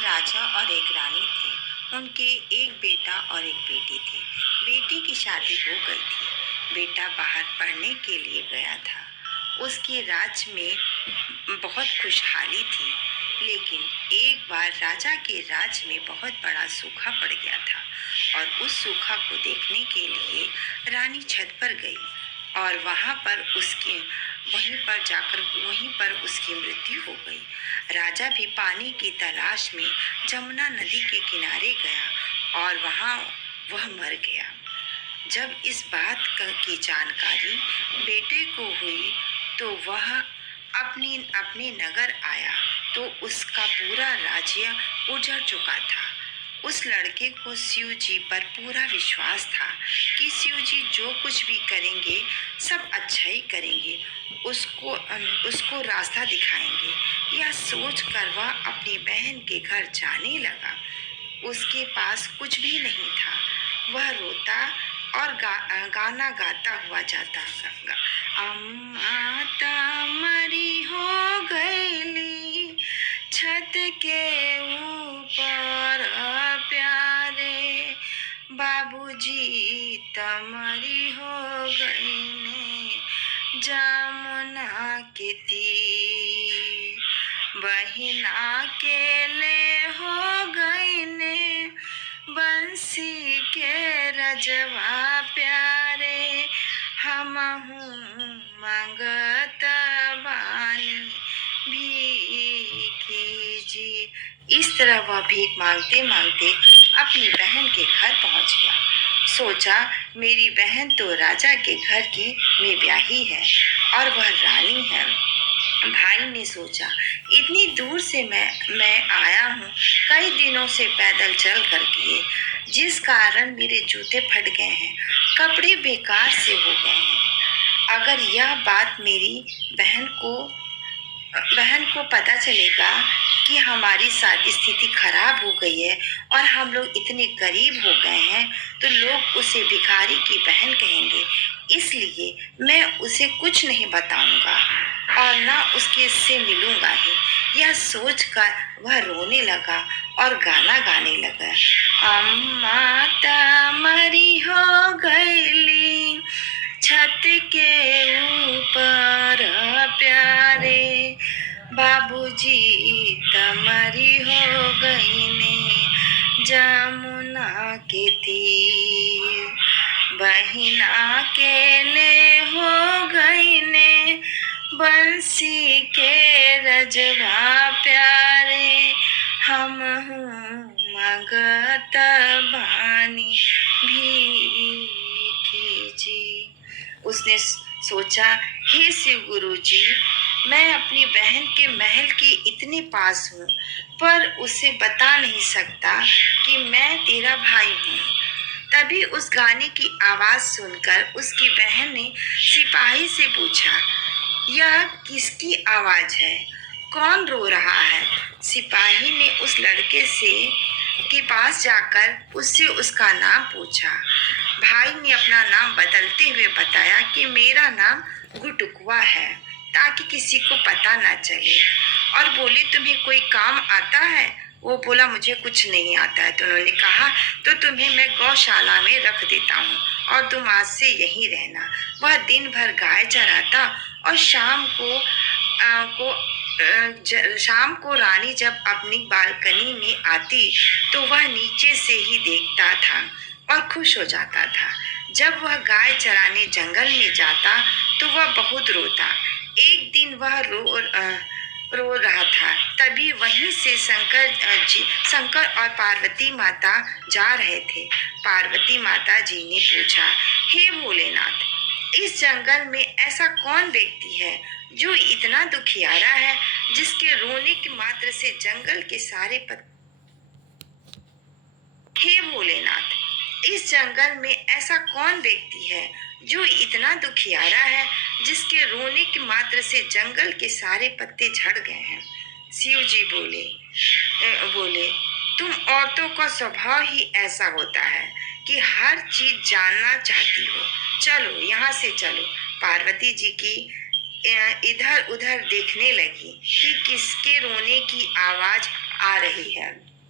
राजा और एक रानी थे। उनके एक बेटा और एक बेटी थी। बेटी की शादी हो गई थी। बेटा बाहर पढ़ने के लिए गया था। उसके राज्य में बहुत खुशहाली थी। लेकिन एक बार राजा के राज्य में बहुत बड़ा सूखा पड़ गया था और उस सूखा को देखने के लिए रानी छत पर गई और वहीं पर उसकी मृत्यु हो गई। राजा भी पानी की तलाश में जमुना नदी के किनारे गया और वहां वह मर गया। जब इस बात की जानकारी बेटे को हुई तो वह अपने नगर आया तो उसका पूरा राज्य उजड़ चुका था। उस लड़के को शिव जी पर पूरा विश्वास था कि शिव जी जो कुछ भी करेंगे सब अच्छा ही करेंगे, उसको रास्ता दिखाएंगे। यह सोच कर वह अपनी बहन के घर जाने लगा। उसके पास कुछ भी नहीं था। वह रोता और गाना गाता हुआ जाता। अम्मा तमरी हो गईली छत के ऊपर प्यारे, बाबूजी तमरी हो गईने जमुना के तीर, बहिना के ले हो गईने बंसी के रजवा प्यारे, हमहू मांगत बानी भीखी जी। इस तरह वह भीख मांगते मांगते अपनी बहन के घर पहुंच गया। सोचा मेरी बहन तो राजा के घर की में ब्याही है और वह रानी है। भाई ने सोचा इतनी दूर से मैं आया हूँ, कई दिनों से पैदल चल कर के, जिस कारण मेरे जूते फट गए हैं, कपड़े बेकार से हो गए हैं। अगर यह बात मेरी बहन को पता चलेगा कि हमारी स्थिति खराब हो गई है और हम लोग इतने गरीब हो गए हैं तो लोग उसे भिखारी की बहन कहेंगे। इसलिए मैं उसे कुछ नहीं बताऊंगा और ना उसके से मिलूंगा ही। यह सोचकर वह रोने लगा और गाना गाने लगा। अम्मा तमरी हो गईली छत के ऊपर प्यारे, बाबूजी तमरी हो गईने जमुना के तीर, बहिना के ले हो गईने बंसी के रजवा प्यारे, हमहू मांगत बानी भीखी जी। उसने सोचा हे शिव गुरु जी, मैं अपनी बहन के महल के इतने पास हूँ पर उसे बता नहीं सकता कि मैं तेरा भाई हूँ। तभी उस गाने की आवाज सुनकर उसकी बहन ने सिपाही से पूछा, यह किसकी आवाज है? कौन रो रहा है? सिपाही ने उस लड़के के पास जाकर उससे उसका नाम पूछा। भाई ने अपना नाम बदलते हुए बताया कि मेरा नाम गुटुकवा है, ताकि किसी को पता ना चले। और बोले तुम्हें कोई काम आता है? वो बोला मुझे कुछ नहीं आता है। तो उन्होंने कहा तो तुम्हें मैं गौशाला में रख देता हूँ और तुम आज से यहीं रहना। वह दिन भर गाय चराता और शाम को रानी जब अपनी बालकनी में आती तो वह नीचे से ही देखता था और खुश हो जाता था। जब वह गाय चराने जंगल में जाता तो वह बहुत रोता। एक दिन वह रो रहा था, तभी वहीं से शंकर और पार्वती माता जा रहे थे। पार्वती माता जी ने पूछा, हे भोलेनाथ, इस जंगल में ऐसा कौन व्यक्ति है जो इतना दुखियारा है, जिसके रोने की मात्र से जंगल के सारे हे भोलेनाथ, इस जंगल में ऐसा कौन व्यक्ति है जो इतना दुखियारा है, जिसके रोने की मात्र से जंगल के सारे पत्ते झड़ गए हैं? शिव जी बोले तुम औरतों का स्वभाव ही ऐसा होता है कि हर चीज जानना चाहती हो। चलो यहाँ से चलो। पार्वती जी की इधर उधर देखने लगी कि किसके रोने की आवाज आ रही है।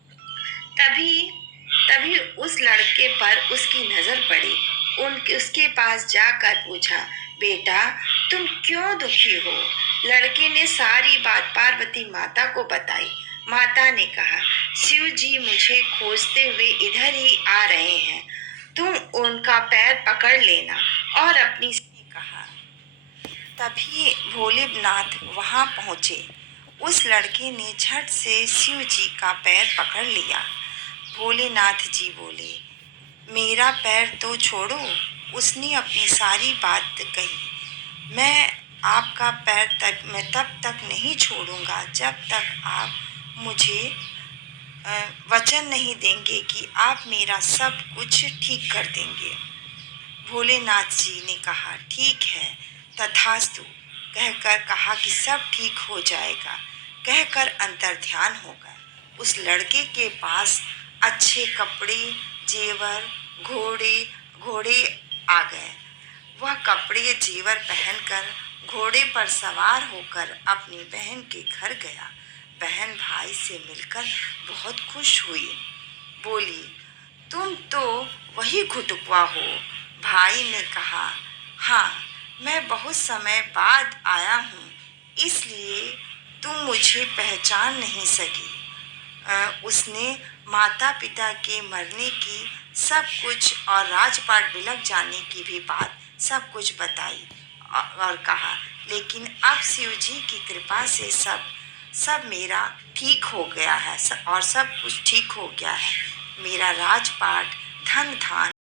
तभी तभी उस लड़के पर उसकी नजर पड़ी। उसके पास जाकर पूछा, बेटा तुम क्यों दुखी हो? लड़के ने सारी बात पार्वती माता को बताई। माता ने कहा, शिव जी मुझे खोजते हुए इधर ही आ रहे हैं, तुम उनका पैर पकड़ लेना। और अपनी से कहा। तभी भोलेनाथ वहां पहुंचे। उस लड़के ने झट से शिव जी का पैर पकड़ लिया। भोलेनाथ जी बोले, मेरा पैर तो छोड़ो। उसने अपनी सारी बात कही। मैं तब तक नहीं छोड़ूंगा जब तक आप मुझे वचन नहीं देंगे कि आप मेरा सब कुछ ठीक कर देंगे। भोलेनाथ जी ने कहा, ठीक है, तथास्तु कहकर कहा कि सब ठीक हो जाएगा। कहकर अंतर ध्यान हो गए। उस लड़के के पास अच्छे कपड़े, जेवर, घोड़े घोड़े आ गए। वह कपड़े जेवर पहनकर घोड़े पर सवार होकर अपनी बहन के घर गया। बहन भाई से मिलकर बहुत खुश हुई। बोली, तुम तो वही घुटुकवा हो। भाई ने कहा, हाँ, मैं बहुत समय बाद आया हूँ, इसलिए तुम मुझे पहचान नहीं सकी। उसने माता पिता के मरने की सब कुछ और राजपाट बिलख जाने की भी बात सब कुछ बताई। और कहा, लेकिन अब शिव जी की कृपा से सब मेरा ठीक हो गया है और सब कुछ ठीक हो गया है। मेरा राजपाट, धन धान